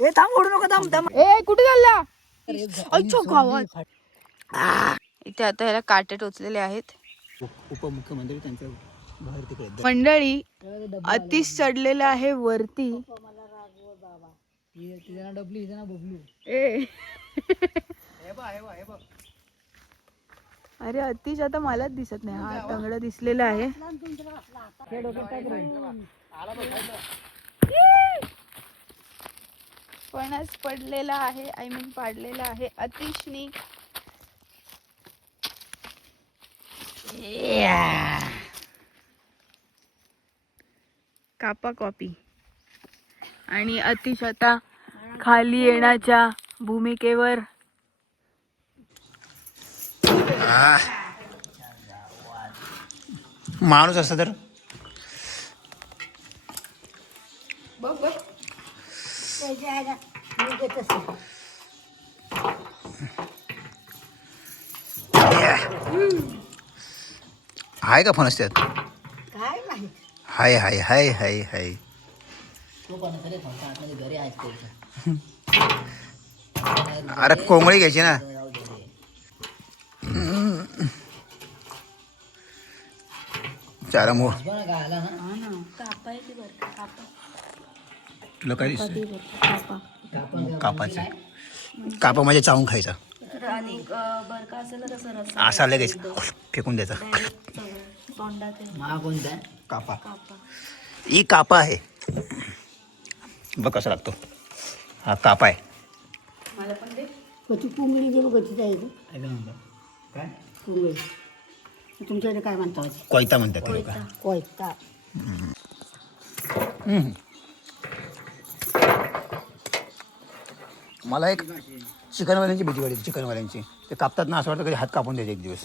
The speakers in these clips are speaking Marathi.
ए थांब ओढू नको थांब. ए कुठे चालला? अच्छा गावात. इथे आता ह्याला काटे टोचलेले आहेत. उपमुख्यमंत्री त्यांचं घर तिकडे. मंडळी अतिश चढलेलं आहे वरती. अरे अतिश आता मलाच दिसत नाही. हा तंगडा दिसलेला आहे. फणस पडलेला आहे. आय मीन पाडलेला आहे अतिशनी. कापा कॉपी. आणि अतिश आता खाली येण्याच्या भूमिकेवर. माणूस असता तर हाय का फणस त्यात? काय माहित. हाय हाय हाय हाय हाय. अरे कोंबडी घ्यायची ना. चारा मोर तुला काय दिसत? कापाचं. कापा म्हणजे चावून खायचा. असा लगेच फेकून द्यायचा. कापा. ही कापा आहे बघ कसा लागतो. हा कापा आहे. मला पण दे. कोंबडी दे बघ कधी जायचं. काय कोंबडी तुमच्याकडे काय म्हणतात? कोयता म्हणतात ते लोक. कोयता. मला एक चिकनवाल्यांची भीती वाटते. चिकनवाल्यांची ते कापतात ना, असं वाटतं कधी हात कापून द्यायचे एक दिवस.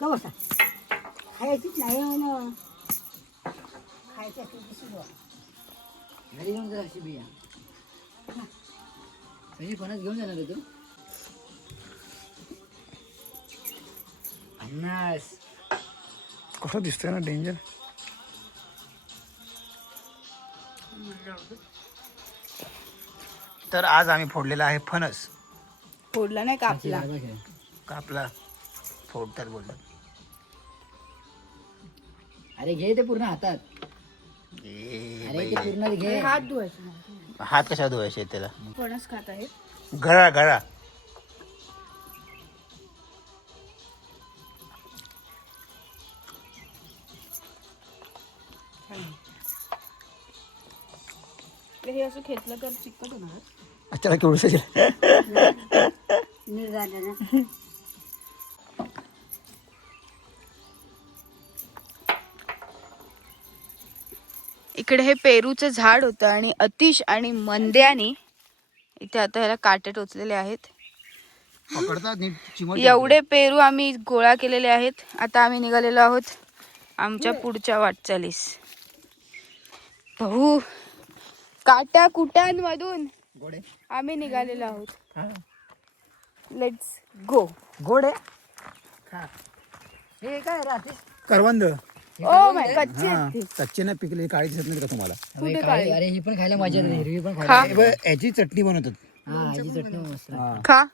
का बसा खायचीच नाही म्हणून खायची असली की सुरू घरी घेऊन जा. अशी बिया म्हणजे कोणाच घेऊन जाणार तू? अन्नास कसं दिसतंय ना, डेंजर. तर आज आम्ही फोडलेला आहे फणस. फोडला नाही कापला. कापला फोडतात बोलतात. अरे घे ते पूर्ण हातात. अरे ते पूर्ण घे. हात धुवायचे. हात कशा धुवायचे त्याला? फणस खात आहे. गळा गळा. हे असं खेचलं तर चिकट होणार. त्याला केवढं निर्धारण ना. इकडे हे पेरूचं झाड होतं आणि अतिश आणि मंद्याने इथे आता ह्याला काटे टोचलेले आहेत. एवढे पेरू आम्ही गोळा केलेले आहेत. आता आम्ही निघालेलो आहोत आमच्या पुढच्या वाटचालीस. भाऊ काट्या कुट्यांमधून आम्ही निघालेलो आहोत. Let's go. गोडे हे काय राहते करवंद. ओ माय कच्चे. कच्चे ना पिकले काळी दिसत नाही का तुम्हाला? कुठे काय? अरे ही पण खायला मजा येते. हिरवी पण खा याची चटणी बनवतात. हा ह्याची चटणी मस्त. खा.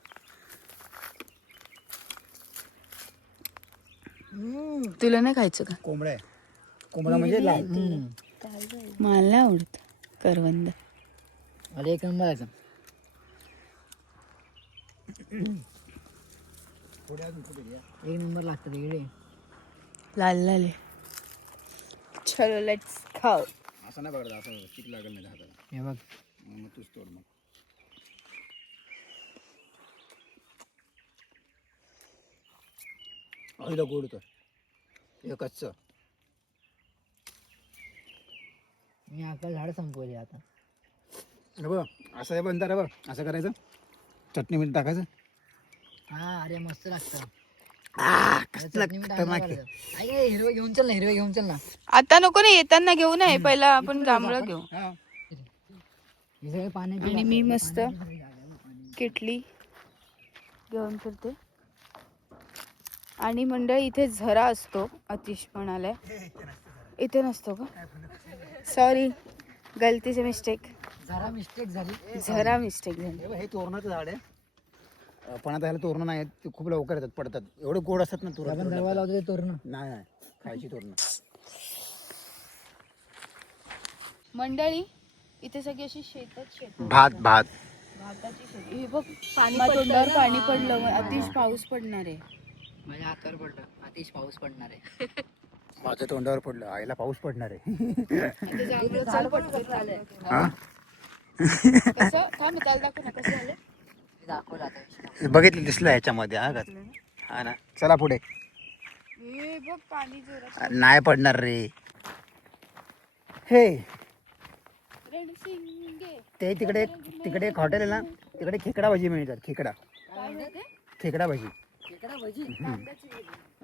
तुला नाही खायचं का? कोंबडा आहे. कोंबडा म्हणजे लाल. मला आवडत करवंद. अरे एक नंबर आहे. एक नंबर लागतं इकडे. लाल लाल आहे. चलो लेट्स खाओ. असं नाही बघा, असं चिक लागेल नाही हाताला. हे बघ मग तूच तोड मग. पहिलं गोड होतं हे कच्चं. मी आपलं झाड संपवले आता. अरे बघ असं आहे बनतं. रे बघ असं करायचं. चटणी मीठ टाकायचं. हा अरे मस्त लागतं. कसलं खतरनाक आहे. हिरवे घेऊन चल ना. हिरवे घेऊन चल ना. आता नको ना, येताना घेऊ ना. पहिला आपण जांभळं घेऊ. हा. हे सगळे पाण्याचे आणि मी मस्त किटली घेऊन फिरते. आणि मंडळी इथे झरा असतो. अतिश म्हणाले इथे नसतो का? सॉरी, गलती से मिस्टेक. जरा मिस्टेक झाली. हे तोरणाचं झाड आहे, पण आता ह्याला तोरणं नाही, ते खूप लवकर येतात, पडतात. एवढे गोड असतात ना तोरण. तोरण नाही खायची तोरणं. मंडळी इथे सगळी अशी शेत भात भाताची शेती. हे बघ माझ्या तोंडावर पाणी पडलं. अतिश पाऊस पडणार आहे. माझ्या हातावर पडलं. अतिश पाऊस पडणार आहे. माझ्या तोंडावर पडलं, आईला पाऊस पडणार आहे. कसं काय मिळालं दाखव ना कसं झालं. दाखवलं आता. बघितलं दिसलं ह्याच्यामध्ये. हा ना, चला पुढे. हे बघ पाणी जोरात. नाही पडणार रे. हे रणसिंगे. ते तिकडे एक हॉटेल आहे ना, तिकडे खेकडा भजी मिळतात. खेकडा भजी. खेकडा भजी.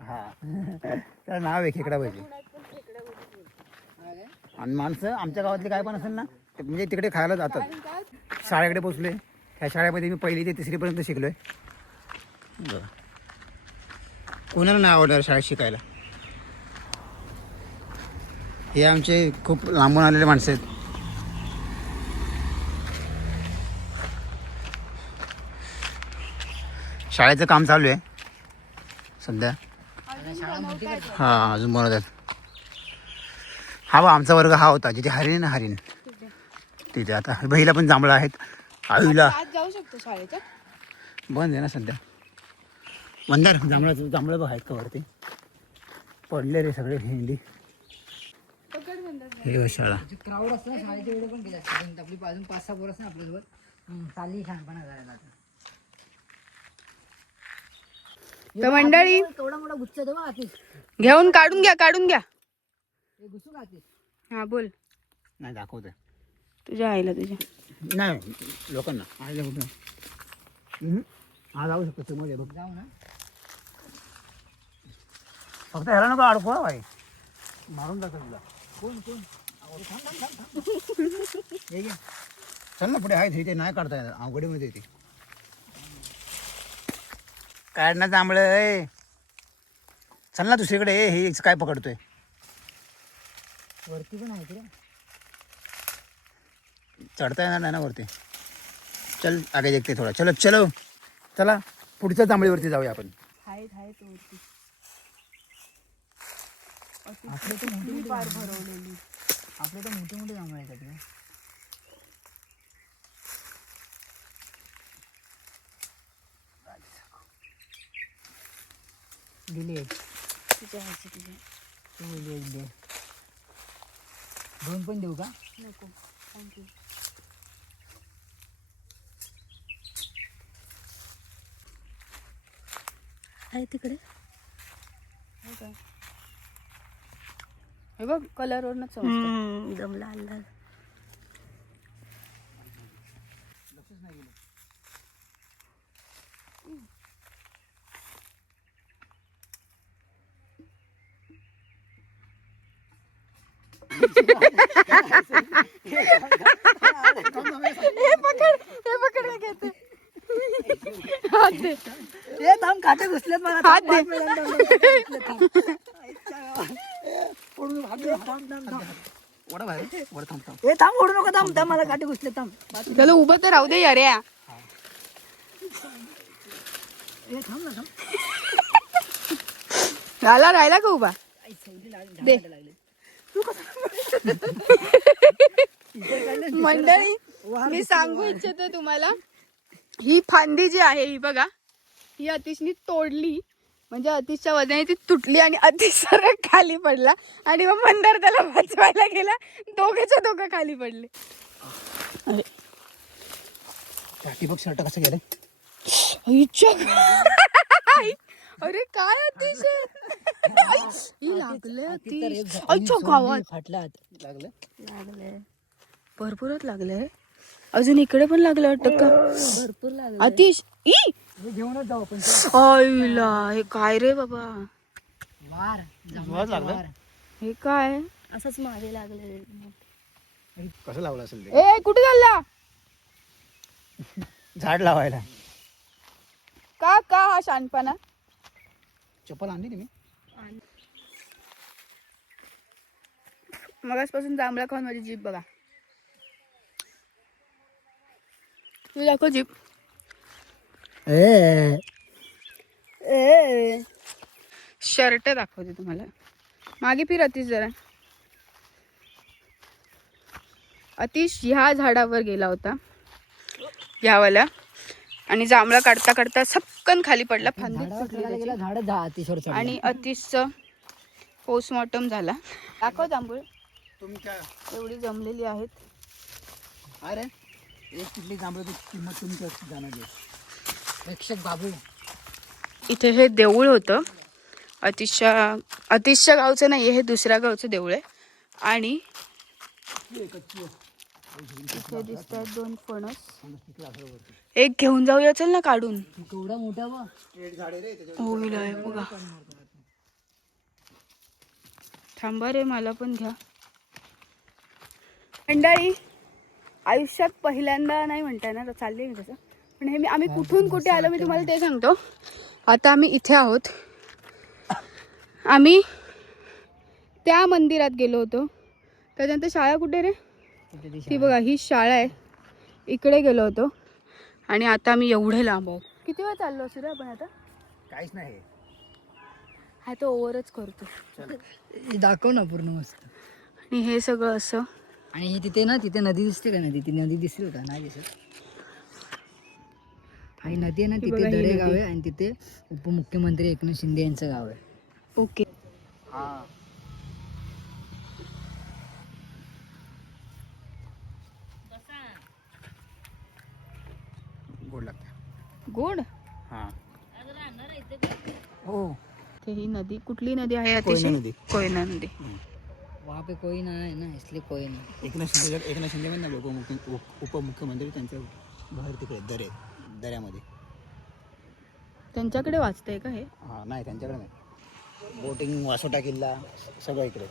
हा त्याला नाव आहे खेकडा भजी. आणि माणसं आमच्या गावातली काय पण असेल ना, म्हणजे तिकडे खायला जातात. शाळेकडे पोचले. ह्या शाळेमध्ये मी 1ली ते 3री पर्यंत शिकलोय. कोणाला नाही आवडणार शाळेत शिकायला. हे आमचे खूप लांबून आलेले माणसं आहेत. शाळेचं काम चालू आहे सध्या. हा अजून बनवत आहेत. हा बा आमचा वर्ग हा होता जिथे हरिण ना, हरिण तिथे. आता बहिला पण जांभळं आहेत. आईला आज जाऊ शकतो शाळेच्या. बंद आहे ना सध्या. मंदार जांभळं आहेत का वरती पडले रे सगळे भेंडी. हे शाळा क्राऊड असतं ना शाळेचे वेळ पण गेले असते. आपली अजून 5-6 पोरं असतात आपल्यासोबत. चालली छानपणा करायला. तर मंडळी थोडा मोठा गुच्छ देवा आतिश. घेऊन काढून घ्या. हे घुसून आतिश. हा बोल. नाही दाखवते तुझ्या आईला तुझ्या नाही लोकांना आईला कुठं. हा जाऊ शकतो समोर बघ. जाऊ ना. फक्त ह्याला नको अडकवा भाई, मारून जातं तुला. कोण हे घे. चल ना पुढे आहे ते नाही काढता येणार अवघडीमध्ये ते. काढ ना जांभळं. चल ना दुसरीकडे. हे काय पकडतोय. वरती पण आहे रे. चढता येणार नाही ना वरती. चल आगे देखते थोडा. चलो चला पुढच्या जांभळीवरती जाऊया आपण. हाय तो वरती. आपले तर मोठे पार भरवलेली. आपले तर मोठे जांभळे आहेत तिकडे. दिली तुझ्या आईची तुझ्या. दे. 2 पण देऊ का? नको थँक्यू. आहे तिकडे. हे बघ कलर वरनच समजतं. एकदम लाल. हे पकड काय घेते. हात दे. हे थांब काटे घुसलेत मला. हात दे. हे थांब ओढू नको. थांब मला काटे घुसले. थांब. चलो उभं तर राहू दे यार. हे थांब ना. राहिला का उभा. दे. मंडळी मी सांगू इच्छिते तुम्हाला, ही फांदी जी आहे ही बघा, ही अतिशनी तोडली म्हणजे अतिशच्या वजनाने ती तुटली आणि अतिश सरळ खाली पडला आणि मग मंदार त्याला वाचवायला गेला. दोघं खाली पडले. ठिबक शर्ट कसं गेलं. अरे काय अतिशय लागले. अतिश अच्छा गावात फाटला लागलं. भरपूरच लागले. अजून इकडे पण लागलं वाटतं का. भरपूर लागले. अतिश घेऊनच जाऊ आपण. आईला हे काय रे बाबा. वार लागलं. हे काय असंच मागे लागले. कसं लावलं असेल ते. ए कुठे चालला. झाड लावायला. का हा शानपणा. चप्पल आणली तुम्ही? मगासपासून जांभळा खाऊन माझी जीभ बघा. तू दाखव जीभ. शर्ट दाखवते तुम्हाला. मागे फिर अतिश जरा. अतिश ह्या झाडावर गेला होता ह्यावाला आणि जांभळा काढता काढता सपकन खाली पडला. फांदी सुटली त्याची. आणि अतिशचं पोस्टमॉर्टम झाला. दाखव जांभूळ. तुमच्या एवढी जमलेली आहेत. अरे एक कुठली जांभळाची किंमत तुमच्या जाणार दे. प्रेक्षक बाबू. इथे हे देऊळ होतं. अतिशच्या गावचं नाही, हे दुसऱ्या गावचं देऊळ आहे. आणि इथे दिसतात 2 फणस. एक घेऊन जाऊया चल ना काढून. केवढा मोठा बा. होईल आहे बघा. थांबा रे, मला पण घ्या. मंडळी, आयुष्यात पहिल्यांदा नाही म्हणताय ना, चालले मी तसं. पण हे आम्ही कुठून कुठे आलो मी तुम्हाला ते सांगतो. आता आम्ही इथे आहोत. आम्ही त्या मंदिरात गेलो होतो. त्याच्यानंतर शाळा कुठे रे? ती बघा, ही शाळा आहे. इकडे गेलो होतो. आणि आता आम्ही एवढे लांब आहोत. किती वेळ चाललो असू रे आपण आता? काहीच नाही. हा तो ओव्हरच करतो. दाखव ना पूर्ण मस्त. आणि हे सगळं असं. आणि हे तिथे ना, तिथे नदी दिसते का? नदी, ती नदी दिसेल का? नाही दिसत. ही नदी आहे ना, तिथे दरे गाव आहे आणि तिथे उपमुख्यमंत्री एकनाथ शिंदे यांचं गाव आहे. ओके. हा. गोड लागतं. गोड. हां. हो. ते ही नदी कुठली नदी आहे? कोयना नदी. कोयना नदी. वहाँ पे कोई ना है ना, इसलिए कोई नहीं. एकनाथ शिंदे ना उपमुख्यमंत्री त्यांचं घर तिकडे दऱ्यामध्ये. त्यांच्याकडे वाचतंय का हे? हां नाही, त्यांच्याकडे नाही. बोटिंग, वासोटा किल्ला सगळं इकडे.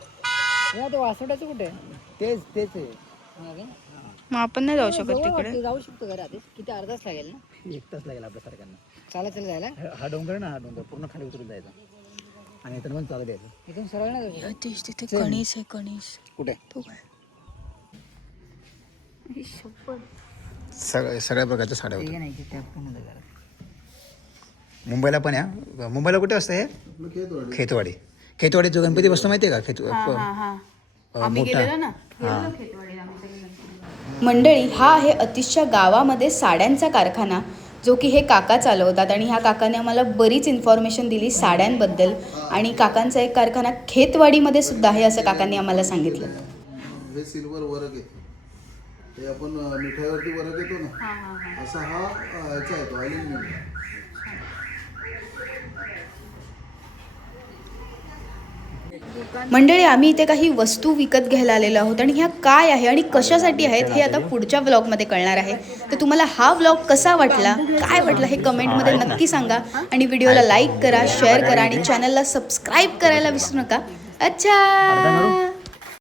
ते वासोटाचं कुठे आहे? तेच आहे. हा का? मग आपण नाही जाऊ शकत जवळ तिकडे. वाटतं, जाऊ शकतो का रात्री? किती अर्धा तास लागेल ना? 1 तास लागेल आपल्या सारख्यांना. चालत जायला. हा डोंगर आहे ना, हा डोंगर पूर्ण खाली उतरून जायचा आणि इथून पण चालत यायचं. इथून सरळ ना जाऊ. अतिश तिथे कणीस आहे. कणीस कुठे? तो काय? सगळ्या प्रकारच्या साड्या होत्या. नाही तिथे आपण घरात. मुंबईला पण या. मुंबईला कुठे असतं हे? खेतवाडी जो गणपती बसतो माहितीये का? मंडळी, हा आहे अतिशच्या गावामध्ये साड्यांचा कारखाना, जो की हे काका चालवतात. आणि ह्या काकाने आम्हाला बरीच इन्फॉर्मेशन दिली साड्यांबद्दल. आणि काकांचा एक कारखाना खेतवाडीमध्ये सुद्धा आहे असं काकांनी आम्हाला सांगितलं. हे सिल्वर वरक येतो. ते आपण मिठाईवरती वरक येतो ना, असा हा याचा येतो, अल्युमिनियम. मंडळी, आम्ही इथे काही वस्तू विकत घ्यायला आलेलो आहोत. आणि ह्या काय आहे आणि कशासाठी आहेत हे आता पुढच्या व्लॉगमध्ये कळणार आहे. तर तुम्हाला हा व्लॉग कसा वाटला, काय वाटला हे कमेंटमध्ये नक्की सांगा. आणि व्हिडिओला लाईक करा, शेअर करा आणि चॅनलला सबस्क्राईब करायला विसरू नका. अच्छा.